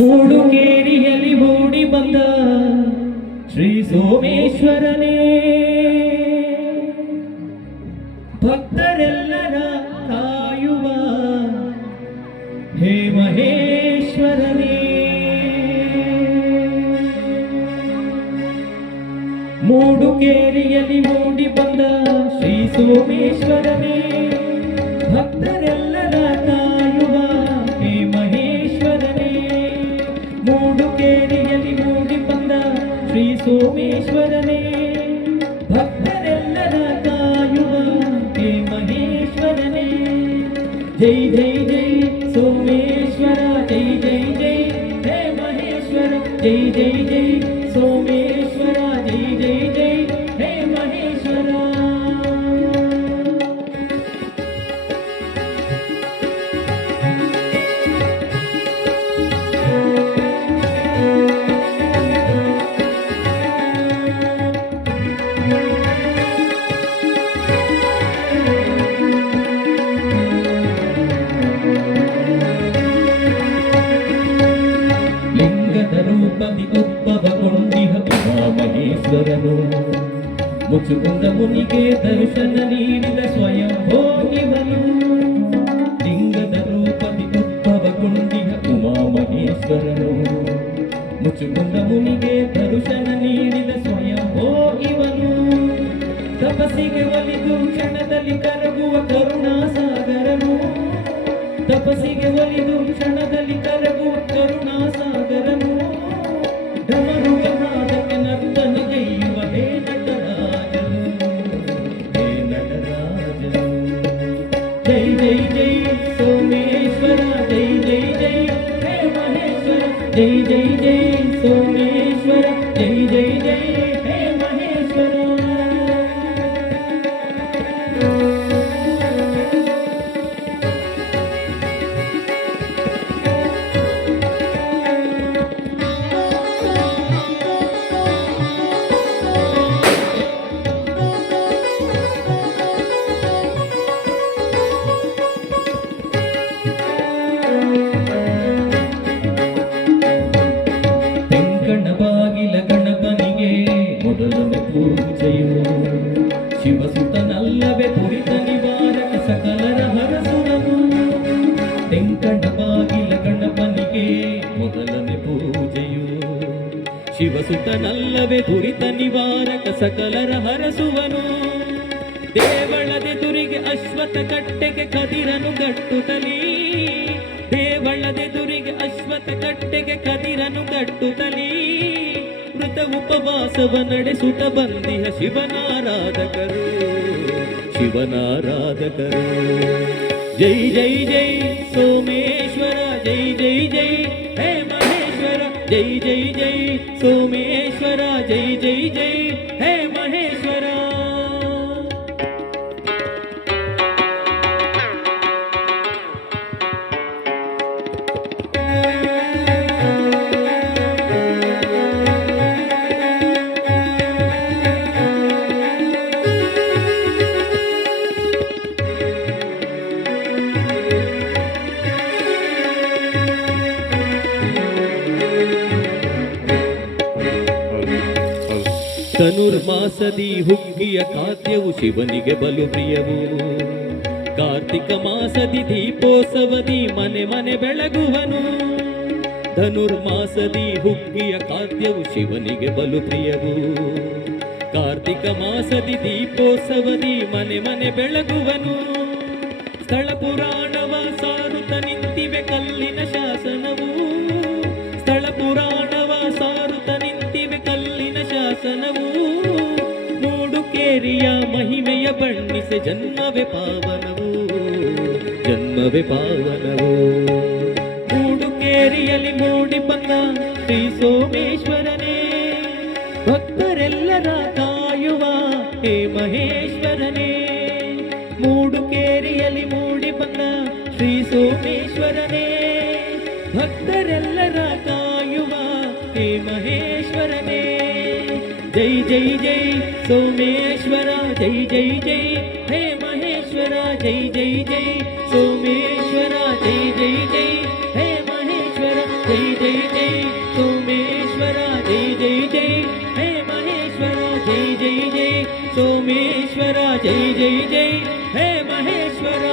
ಮೂಡುಗೇರಿಯಲ್ಲಿ ಮೂಡಿ ಬಂದ ಶ್ರೀ ಸೋಮೇಶ್ವರನೇ. ಭಕ್ತರೆಲ್ಲರ ಕಾಯುವ ಹೇ ಮಹೇಶ್ವರನೇ. ಮೂಡುಕೇರಿಯಲ್ಲಿ ಮೂಡಿ ಬಂದ ಶ್ರೀ ಸೋಮೇಶ್ವರನೇ. ಭಕ್ತರೆಲ್ಲರ ಶ್ರೀ ಸೋಮೇಶ್ವರನೇ ಭಕ್ತರೆಲ್ಲರ ಕಾಯುವ ಹೇ ಮಹೇಶ್ವರನೇ ಜೈ ಜೈ ಜೈ ಸೋಮೇಶ್ವರ ಜೈ ಜೈ ಜೈ ಹೇ ಮಹೇಶ್ವರ ಜೈ ಜೈ ಜೈ ಉದ್ಭವಗೊಂಡಿಹ ಉಮಾಮಹೇಶ್ವರನು ಮುಚ್ಚುಕುಂದ ಮುನಿಗೆ ದರ್ಶನ ನೀಡಿದ ಸ್ವಯಂ ಭೋಗಿವನು. ಲಿಂಗದ ರೂಪದಿ ಉದ್ಭವಗೊಂಡಿಹ ಉಮಾಮಹೇಶ್ವರನು ಮುಚ್ಚುಕುಂದ ಮುನಿಗೆ ದರ್ಶನ ನೀಡಿದ ಸ್ವಯಂ ಭೋಗಿವನು. ತಪಸ್ಸಿಗೆ ಒಲಿದು ಕ್ಷಣದಲ್ಲಿ ಕರಗುವ ಕರುಣಾಸಾಗರನು. ತಪಸ್ಸಿಗೆ ಒಲಿದು ಜೈ ಜೈ ಜೈ ಸೋಮೇಶ್ವರ ಜೈ ಜೈ ಜೈ ಹೇ ಮಹೇಶ್ವರ ಜೈ ಜೈ ಜೈ ಸೋಮೇಶ್ವರ ಜೈ ಜೈ ಜೈ ಶಿವಸುತನಲ್ಲವೇ ಕುರಿತ ನಿವಾರಕ ಸಕಲರ ಹರಸುವನು. ದೇವಳದೆದುರಿಗೆ ಅಶ್ವಥ ಕಟ್ಟೆಗೆ ಕದಿರನು ಗಟ್ಟುತ್ತಲೀ ದೇವಳದೆ ತುರಿಗೆ ಅಶ್ವಥ ಕಟ್ಟೆಗೆ ಕದಿರನು ಕಟ್ಟುತ್ತಲೀ ಮೃತ ಉಪವಾಸವ ನಡೆಸುತ್ತ ಬಂದಿಹ ಶಿವನಾರಾಧಕರು. ಶಿವನಾರಾಧಕರು. ಜೈ ಜೈ ಜೈ ಸೋಮೇಶ್ವರ, ಜೈ ಜೈ ಜೈ, ಹೇ ಮಹೇಶ್ವರ ಜೈ ಜೈ ಜೈ ಸೋಮೇಶ್ವರ ಜೈ ಜೈ ಜೈ ಧನುರ್ಮಾಸದಿ ಹುಗ್ಗಿಯ ಖಾದ್ಯವು ಶಿವನಿಗೆ ಬಲು ಪ್ರಿಯವು. ಕಾರ್ತಿಕ ಮಾಸದಿ ದೀಪೋತ್ಸವದಿ ಮನೆ ಮನೆ ಬೆಳಗುವನು. ಧನುರ್ಮಾಸದಿ ಹುಗ್ಗಿಯ ಖಾದ್ಯವು ಶಿವನಿಗೆ ಬಲು ಪ್ರಿಯವು. ಕಾರ್ತಿಕ ಮಾಸದಿ ದೀಪೋತ್ಸವದಿ ಮನೆ ಮನೆ ಬೆಳಗುವನು. ಸ್ಥಳ ಪುರಾಣವ ಸಾರುತ್ತ ನಿಂತಿವೆ ಕಲ್ಲಿನ ಮಹಿಮೆಯ ಬಣ್ಣಿಸೆ ಜನ್ಮವೇ ಪಾವನವು ಜನ್ಮವೇ ಪಾವನವು. ಮೂಡುಕೇರಿಯಲ್ಲಿ ಮೂಡಿ ಬಂದ ಶ್ರೀ ಸೋಮೇಶ್ವರನೇ, ಭಕ್ತರೆಲ್ಲರ ಕಾಯುವ ಹೇ ಮಹೇಶ್ವರನೇ. ಮೂಡುಕೇರಿಯಲ್ಲಿ ಮೂಡಿ ಬಂದ ಶ್ರೀ ಸೋಮೇಶ್ವರನೇ, ಭಕ್ತರೆಲ್ಲರ ಕಾಯುವ ಹೇ ಮಹೇಶ್ವರನೇ. జై జై సోమేశ్వర జై జై జై హే మహేశ్వర జై జై జై సోమేశ్వర జై జై జై హే మహేశ్వర జై జై జై సోమేశ్వర జై జై జై హే మహేశ్వర జై జై జై సోమేశ్వర జై జై జై హే మహేశ్వర